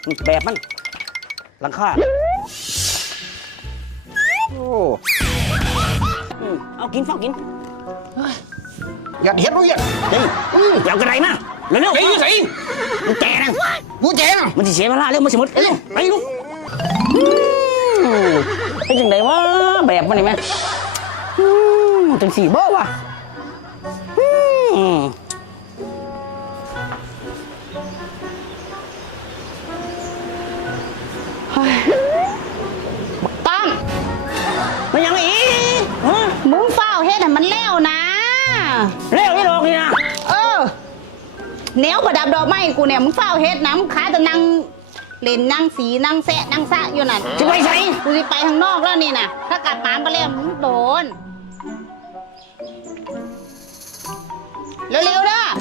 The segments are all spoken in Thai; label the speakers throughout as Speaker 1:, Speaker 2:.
Speaker 1: แบบมันหลังคา
Speaker 2: โอ้
Speaker 1: เอากินฟังกิน
Speaker 2: อยากเห็นรู้ยัง
Speaker 1: นี่เดี๋ยวกระไรมาเร็วๆ
Speaker 2: ไอ้ยี่สิ
Speaker 1: มันแก่นะ
Speaker 2: กูแจ๋ง
Speaker 1: มันจะเสียเวลาเร็วมาสมมติไปลูกเป็นยังไงวะแบบมันนี่ไหมถึงสี่เบ้อวะ
Speaker 3: ตั้ม
Speaker 1: มันยังอีก
Speaker 3: มึงเฝ้าเฮ็ดให้มันแล้วนะ
Speaker 1: เร็วนี่หรอกนี่นะ
Speaker 3: แนวประดับดอกไม้กูเนี่ยมึงเฝ้าเฮ็ดนะมึงขาจะนั่งเล่นนั่งสีนั่งแซะนั่งซะอยู่นั่น
Speaker 1: จะไปใส่
Speaker 3: กูจะไปข้างนอกแล้วนี่นะถ้ากลับมาไปแล้วมึงโดนเร็วๆเด้อ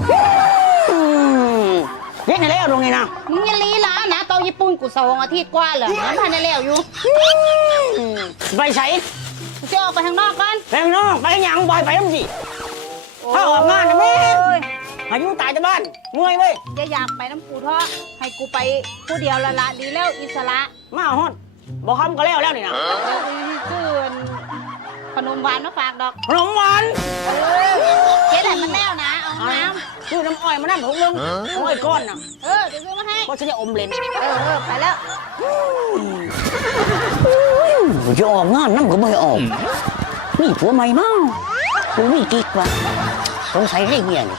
Speaker 1: เฮ็ดให้แล้วตรงนี้นะ
Speaker 3: มึงอย่าลีลานะเกาญี่ปุ่นกู2 อาทิตย์กว่าเลยยังพันได้แล้วอยู่
Speaker 1: ไปใส่
Speaker 3: กูจะออกไปข้างนอกก่อน
Speaker 1: ไปข้างนอกไปยังบ่อยไปน้ำสิถ้าออกงานนะแม่อายุตายจากบ้านเมื่อยเว้ย
Speaker 3: อย่าอยากไปน้ำกูเถอะให้กูไปผู้เดียวละดีแล้วอิสระ
Speaker 1: มาฮอดบอกคำก็แล้วนี่นะ
Speaker 3: ซื้อขนมหวานมาฝากดอก
Speaker 1: ขนมหวาน
Speaker 3: เจ๊ไหนมันแล้วนะเอาน้ำ
Speaker 1: ซื้อน้ำอ้อยมานั่งถุงนึงอ้อยก้อนน่ะ
Speaker 3: จะซื้อมาให้
Speaker 1: เพราะฉันจะอมเลน
Speaker 3: ไปแล้ว
Speaker 1: จะออกงานน้ำก็ไม่ออกนี่ผัวใหม่มากกูไม่กิ๊กว่ะสงสัยได้เมียนี่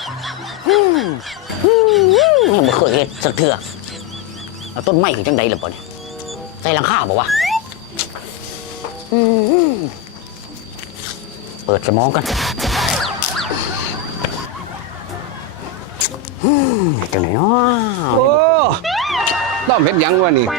Speaker 1: ยังไม่เคยเห็นสักเถื่อเอาต้นไม้คือจังใดหรือเปล่าเนี่ยใส่หลังคาบอกว่าเปิดสมองกันจังไหนเนาะ
Speaker 2: โอ้ต้อมเห็นยังวะนี่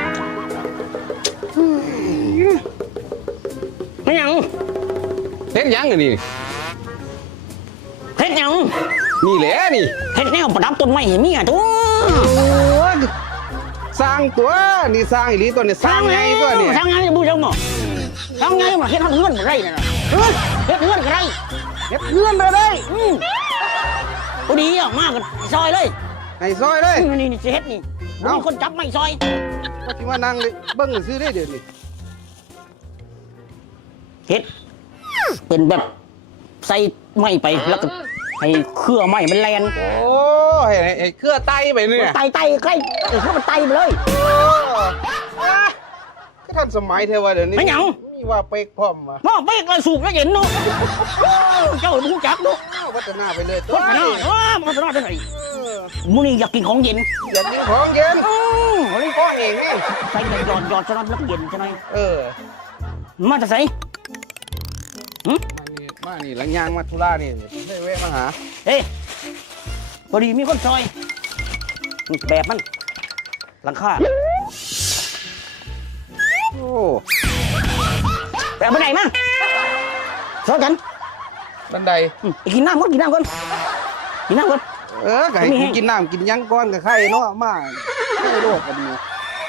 Speaker 1: ไม่ยัง
Speaker 2: เห็นยังอันนี้
Speaker 1: เฮ็ดยัง
Speaker 2: นี่แหละนี่
Speaker 1: เฮ็ดแนวประดับต้นไม้ให้เมียตัว
Speaker 2: สร้างตัวนี่สร้างอีหลีตัวนี่สร้างไงตัวนี่
Speaker 1: สร้างไงบูจังหมอสร้างไงมาเฮ็ดทำเงื่อนอะไรน่ะเฮ็ดเงื่อนอะไร
Speaker 2: เฮ็ดเงื่อนไปเลย
Speaker 1: พอดีอ่ะมากกันซอยเลย
Speaker 2: ให้ซอยเลย
Speaker 1: นี่สิเฮ็ดนี่มีคนจับไม่ซอย
Speaker 2: ก็ที่ว่านั่งเบิ้งซื้อได้เดี๋ยวนี้
Speaker 1: เฮ็ดเป็นแบบใส่ไม้ไปแล้วก็ให้เครือไม้มันแลน
Speaker 2: โอ้ให้เครือไตไปเนี่ย
Speaker 1: ไตใกล้เครือมันไตไปเลย
Speaker 2: ก็ทันสมัยเทวะเดี๋ยวนี้
Speaker 1: ไม่หยัง
Speaker 2: มีว่าเป๊กพร้อมมา
Speaker 1: ว่าเป๊กเลยสูบแล้วเห็นเนาะเจ้าผู้จักเนาะ
Speaker 2: วัฒนาไปเลย
Speaker 1: วัฒนาวัฒนาได้ไงมูนี่อยากกินของเย็น
Speaker 2: อยากกินของเย็นนี่ก้อนเองนี่
Speaker 1: ใส่หยอดสลับแล้วเย็นใช่ไหมมาจะใส่
Speaker 2: มานี่หลังยางมาธุระนี่ได้แวะมาหา
Speaker 1: เฮ้พอดีมีคนซอยแบบมันหลังคา
Speaker 2: โอ้
Speaker 1: แบบบันไดมาซอยกัน
Speaker 2: บันได
Speaker 1: ไปกินน้ำก่อนกินน้ำก่อน
Speaker 2: ก็ให้กินน้ำกินยังก้อนกับไข่เนาะมาให้โลกกันนี่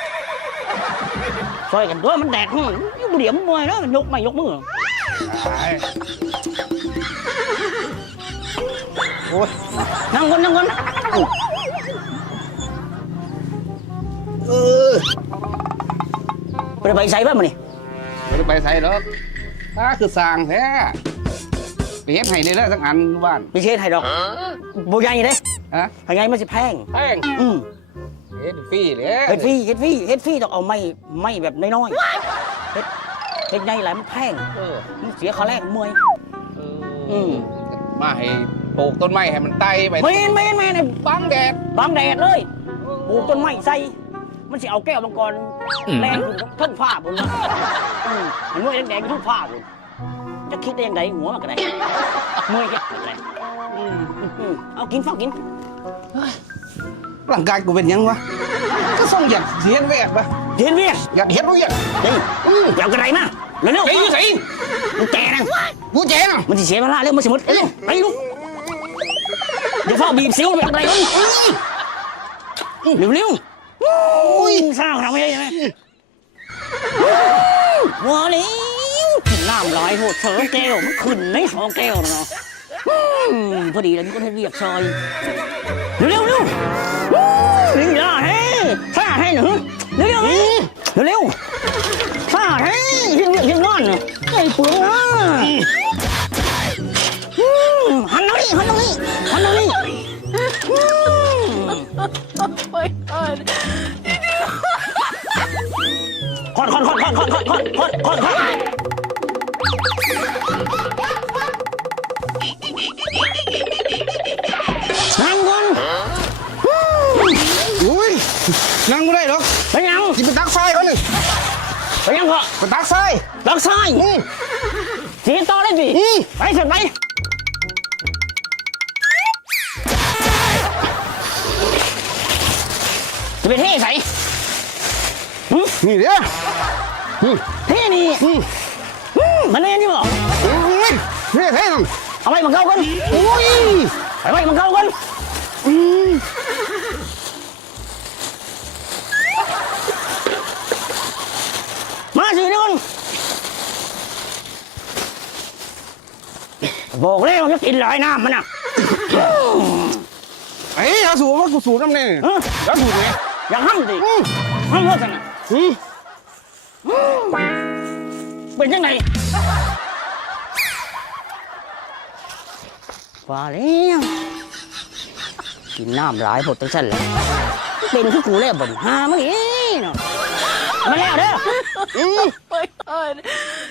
Speaker 1: ซอยกันด้วยมันแดดยุ่งเดี่ยวมวยแล้วยกไม่ยกมือ
Speaker 2: โอ้ย
Speaker 1: นั่งก่อนไปใส่บ้างมั้ย
Speaker 2: นี่ไปใส่หรอกถ้าคือสร้างแท้ไปเฮ็ดให้ได้แล้วสักอันบ้าน
Speaker 1: ไปเฮ็ดให้ดอกโบยายเลยยังไงมันจะแพง
Speaker 2: เฮ็ดฟรีเลย
Speaker 1: เฮ็ดฟรีต้องเอาไม่แบบน้อยๆเฮ็ดใหญ่หลายมันแพงมันเสียค่าแรงมวย
Speaker 2: มาให้ปลูกต้นไม้ให้มันไต่ไป
Speaker 1: ไม่
Speaker 2: บังแด
Speaker 1: ดเลยปลูกต้นไม้ใส่มันสิเอาแก้วมังกรแรงขึ้นทุ่งฟ้าบนนั้นมวยแดงๆทุ่งฟ้าบนจะคิดได้ยังไงหัวมันก็ได้มวยเฮ็ดอะไรเอากินฟังกิน
Speaker 2: ร่างกายกูเป็นยังวะก็ส่งอยากเห็นเวียดปะ
Speaker 1: เห็นเวียด
Speaker 2: อยากเห็นรู้ยัง
Speaker 1: นี่อยากกระไรมาเร็วๆ
Speaker 2: ไอ้ยี่สิ
Speaker 1: มันแก่นะ
Speaker 2: กูแจ๋ง
Speaker 1: มันจะเสียเวลาเร็วมาสมมติไปลูกเดี๋ยวพ่อบีบซิ้วแบบอะไรกันเร็วๆซ่าทำไม่ได้ไหมว้าวเลยกินน้ำลายโหดเถอะแก้วมันขึ้นใน2 แก้วเนาะพอดีแล้วนี่ก็ให้เรียกซอยเร็วนี่ล่ะเฮ้ซ่าให้หนูเร็วเร็วข้าเฮ้ยยังนอนไอ้เปลืองนะหันตรงนี้หันตรงนี้หันตรงนี้คอนนั่งก่อน
Speaker 2: อุ้ยนั่งไม่ได้หรอก
Speaker 1: ไปยัง
Speaker 2: จิไปตักไฟก่อนหนึ่ง
Speaker 1: ไปยังพอ
Speaker 2: ไปตักไฟ
Speaker 1: ดักซ้ายสีต่อได้ดิไปเสร็จไปจะไปเท่ใส่
Speaker 2: นี่เด้อ
Speaker 1: เท่นี่มันเล่นนี่หรอ
Speaker 2: อุ้ยนี่เท่ง
Speaker 1: เอาไว้มาเก้ากัน
Speaker 2: อุ้ย
Speaker 1: เอาไว้มาเก้ากันมาสิเดี๋ยวก่อนบอกเลยว่าจะกินหลายน้ำมันอ่ะ
Speaker 2: ไอ้ถ้าสูบว่ากูสูบน้ำเนี่ยแล้วสูบไง
Speaker 1: อยากห้ามดิห้ามเลิกกันนะเป็นยังไงว่าแล้วกินน้ำหลายผดตั้งเส้นเลยเป็นที่กูแล้วบ่นหามึงอีเนาะมาแล้วเด้อ